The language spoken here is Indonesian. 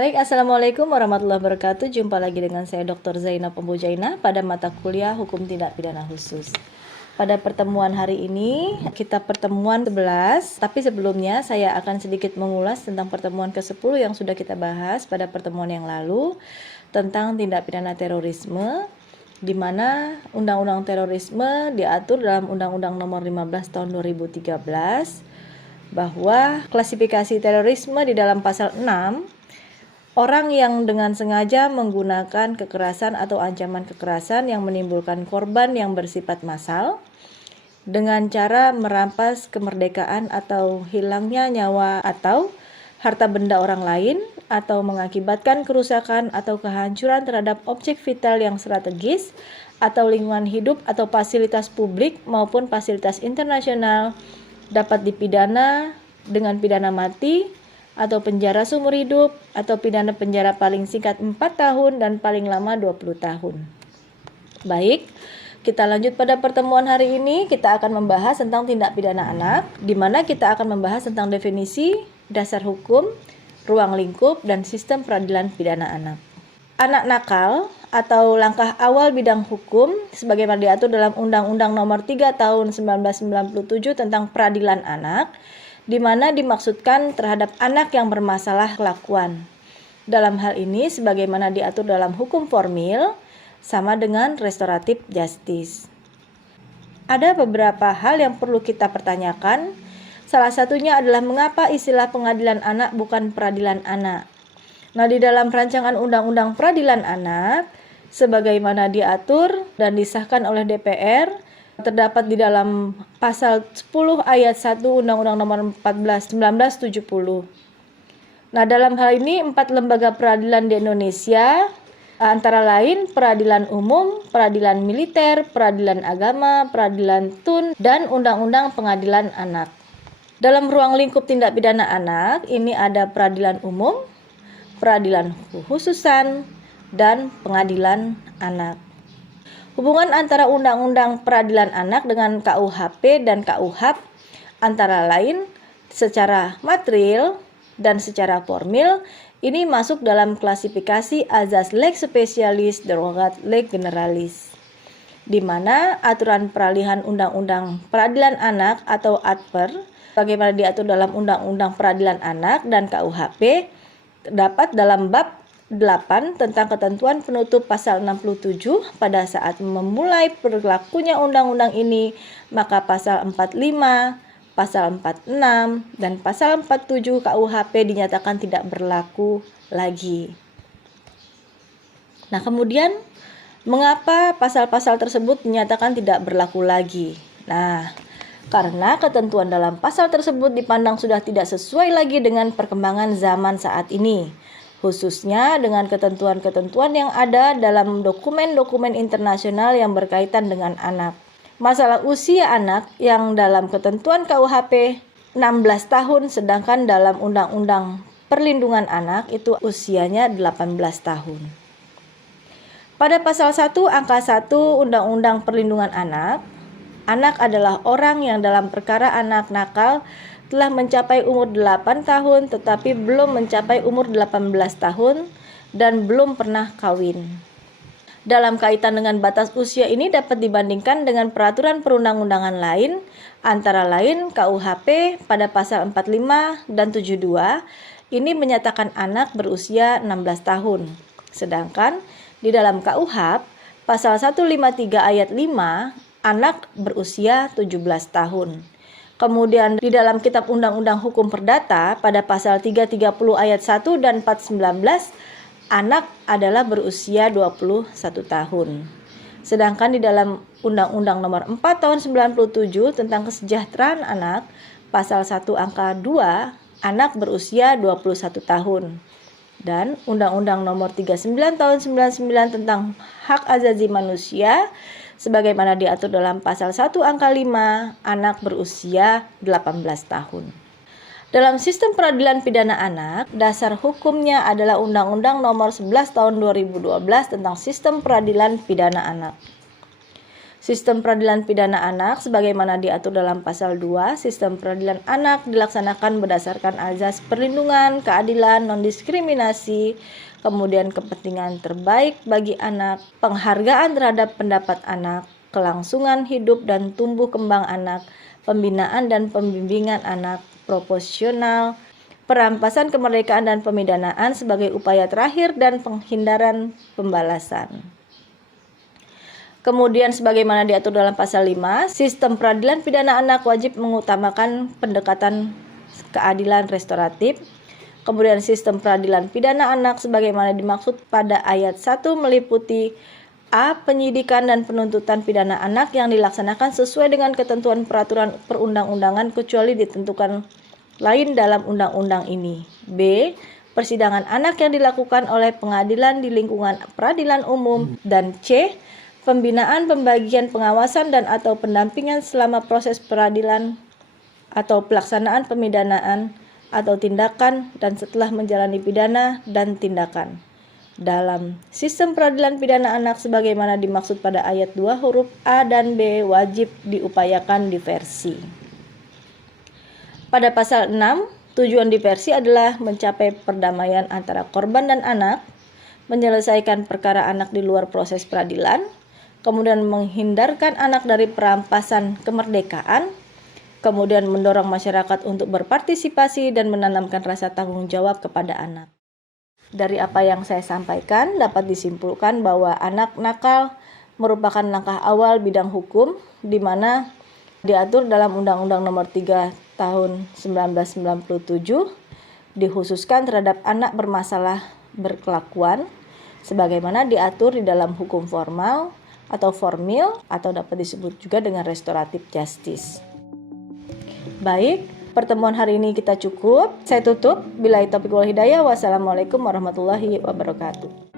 Baik, Assalamualaikum warahmatullahi wabarakatuh. Jumpa lagi dengan saya Dr. Zainab Pembojaina pada mata kuliah Hukum Tindak Pidana Khusus. Pada pertemuan hari ini, kita pertemuan 11, tapi sebelumnya saya akan sedikit mengulas tentang pertemuan ke-10 yang sudah kita bahas pada pertemuan yang lalu tentang tindak pidana terorisme, di mana Undang-Undang Terorisme diatur dalam Undang-Undang Nomor 15 Tahun 2013 bahwa klasifikasi terorisme di dalam pasal 6, orang yang dengan sengaja menggunakan kekerasan atau ancaman kekerasan yang menimbulkan korban yang bersifat massal dengan cara merampas kemerdekaan atau hilangnya nyawa atau harta benda orang lain atau mengakibatkan kerusakan atau kehancuran terhadap objek vital yang strategis atau lingkungan hidup atau fasilitas publik maupun fasilitas internasional dapat dipidana dengan pidana mati atau penjara seumur hidup atau pidana penjara paling singkat 4 tahun dan paling lama 20 tahun. Baik, kita lanjut pada pertemuan hari ini. Kita akan membahas tentang tindak pidana anak, di mana kita akan membahas tentang definisi, dasar hukum, ruang lingkup, dan sistem peradilan pidana anak. Anak nakal atau langkah awal bidang hukum sebagaimana diatur dalam Undang-Undang Nomor 3 Tahun 1997 tentang Peradilan Anak, di mana dimaksudkan terhadap anak yang bermasalah kelakuan. Dalam hal ini sebagaimana diatur dalam hukum formil sama dengan restoratif justice. Ada beberapa hal yang perlu kita pertanyakan. Salah satunya adalah mengapa istilah pengadilan anak bukan peradilan anak. Nah, di dalam rancangan Undang-Undang Peradilan Anak sebagaimana diatur dan disahkan oleh DPR terdapat di dalam pasal 10 ayat 1 Undang-Undang Nomor 14 1970. Nah, dalam hal ini 4 lembaga peradilan di Indonesia antara lain peradilan umum, peradilan militer, peradilan agama, peradilan tun, dan undang-undang pengadilan anak. Dalam ruang lingkup tindak pidana anak, ini ada peradilan umum, peradilan khususan, dan pengadilan anak. Hubungan antara undang-undang peradilan anak dengan KUHP dan KUHAP antara lain secara material dan secara formil ini masuk dalam klasifikasi azas lex specialis derogat lex generalis, di mana aturan peralihan undang-undang peradilan anak atau ADPER bagaimana diatur dalam undang-undang peradilan anak dan KUHP terdapat dalam bab 8 tentang ketentuan penutup pasal 67 pada saat memulai berlakunya undang-undang ini, maka pasal 45, pasal 46, dan pasal 47 KUHP dinyatakan tidak berlaku lagi. Nah, kemudian mengapa pasal-pasal tersebut dinyatakan tidak berlaku lagi? Nah, karena ketentuan dalam pasal tersebut dipandang sudah tidak sesuai lagi dengan perkembangan zaman saat ini, khususnya dengan ketentuan-ketentuan yang ada dalam dokumen-dokumen internasional yang berkaitan dengan anak. Masalah usia anak yang dalam ketentuan KUHP 16 tahun, sedangkan dalam Undang-Undang Perlindungan Anak itu usianya 18 tahun. Pada pasal 1 angka 1 Undang-Undang Perlindungan Anak, anak adalah orang yang dalam perkara anak nakal telah mencapai umur 8 tahun tetapi belum mencapai umur 18 tahun dan belum pernah kawin. Dalam kaitan dengan batas usia ini dapat dibandingkan dengan peraturan perundang-undangan lain, antara lain KUHP pada pasal 45 dan 72 ini menyatakan anak berusia 16 tahun. Sedangkan di dalam KUHP pasal 153 ayat 5 anak berusia 17 tahun. Kemudian di dalam Kitab Undang-Undang Hukum Perdata pada pasal 330 ayat 1 dan 419 anak adalah berusia 21 tahun. Sedangkan di dalam Undang-Undang Nomor 4 Tahun 97 tentang Kesejahteraan Anak pasal 1 angka 2 anak berusia 21 tahun. Dan Undang-Undang Nomor 39 Tahun 99 tentang Hak Asasi Manusia sebagaimana diatur dalam pasal 1 angka 5 anak berusia 18 tahun. Dalam sistem peradilan pidana anak, dasar hukumnya adalah Undang-Undang Nomor 11 Tahun 2012 tentang sistem peradilan pidana anak. Sistem peradilan pidana anak sebagaimana diatur dalam pasal 2, sistem peradilan anak dilaksanakan berdasarkan azas perlindungan, keadilan, non-diskriminasi, kemudian kepentingan terbaik bagi anak, penghargaan terhadap pendapat anak, kelangsungan hidup dan tumbuh kembang anak, pembinaan dan pembimbingan anak, proporsional, perampasan kemerdekaan dan pemidanaan sebagai upaya terakhir dan penghindaran pembalasan. Kemudian sebagaimana diatur dalam pasal 5, sistem peradilan pidana anak wajib mengutamakan pendekatan keadilan restoratif. Kemudian sistem peradilan pidana anak sebagaimana dimaksud pada ayat 1 meliputi A. Penyidikan dan penuntutan pidana anak yang dilaksanakan sesuai dengan ketentuan peraturan perundang-undangan kecuali ditentukan lain dalam undang-undang ini. B. Persidangan anak yang dilakukan oleh pengadilan di lingkungan peradilan umum. Dan C. Pembinaan, pembagian, pengawasan, dan atau pendampingan selama proses peradilan atau pelaksanaan pemidanaan atau tindakan dan setelah menjalani pidana dan tindakan. Dalam sistem peradilan pidana anak sebagaimana dimaksud pada ayat 2 huruf A dan B wajib diupayakan diversi. Pada pasal 6, tujuan diversi adalah mencapai perdamaian antara korban dan anak, menyelesaikan perkara anak di luar proses peradilan, kemudian menghindarkan anak dari perampasan kemerdekaan, kemudian mendorong masyarakat untuk berpartisipasi dan menanamkan rasa tanggung jawab kepada anak. Dari apa yang saya sampaikan dapat disimpulkan bahwa anak nakal merupakan langkah awal bidang hukum di mana diatur dalam Undang-Undang Nomor 3 Tahun 1997 dikhususkan terhadap anak bermasalah berkelakuan sebagaimana diatur di dalam hukum formal atau formil atau dapat disebut juga dengan restoratif justice. Baik, pertemuan hari ini kita cukup. Saya tutup. Billahi taufiq wal hidayah. Wassalamualaikum warahmatullahi wabarakatuh.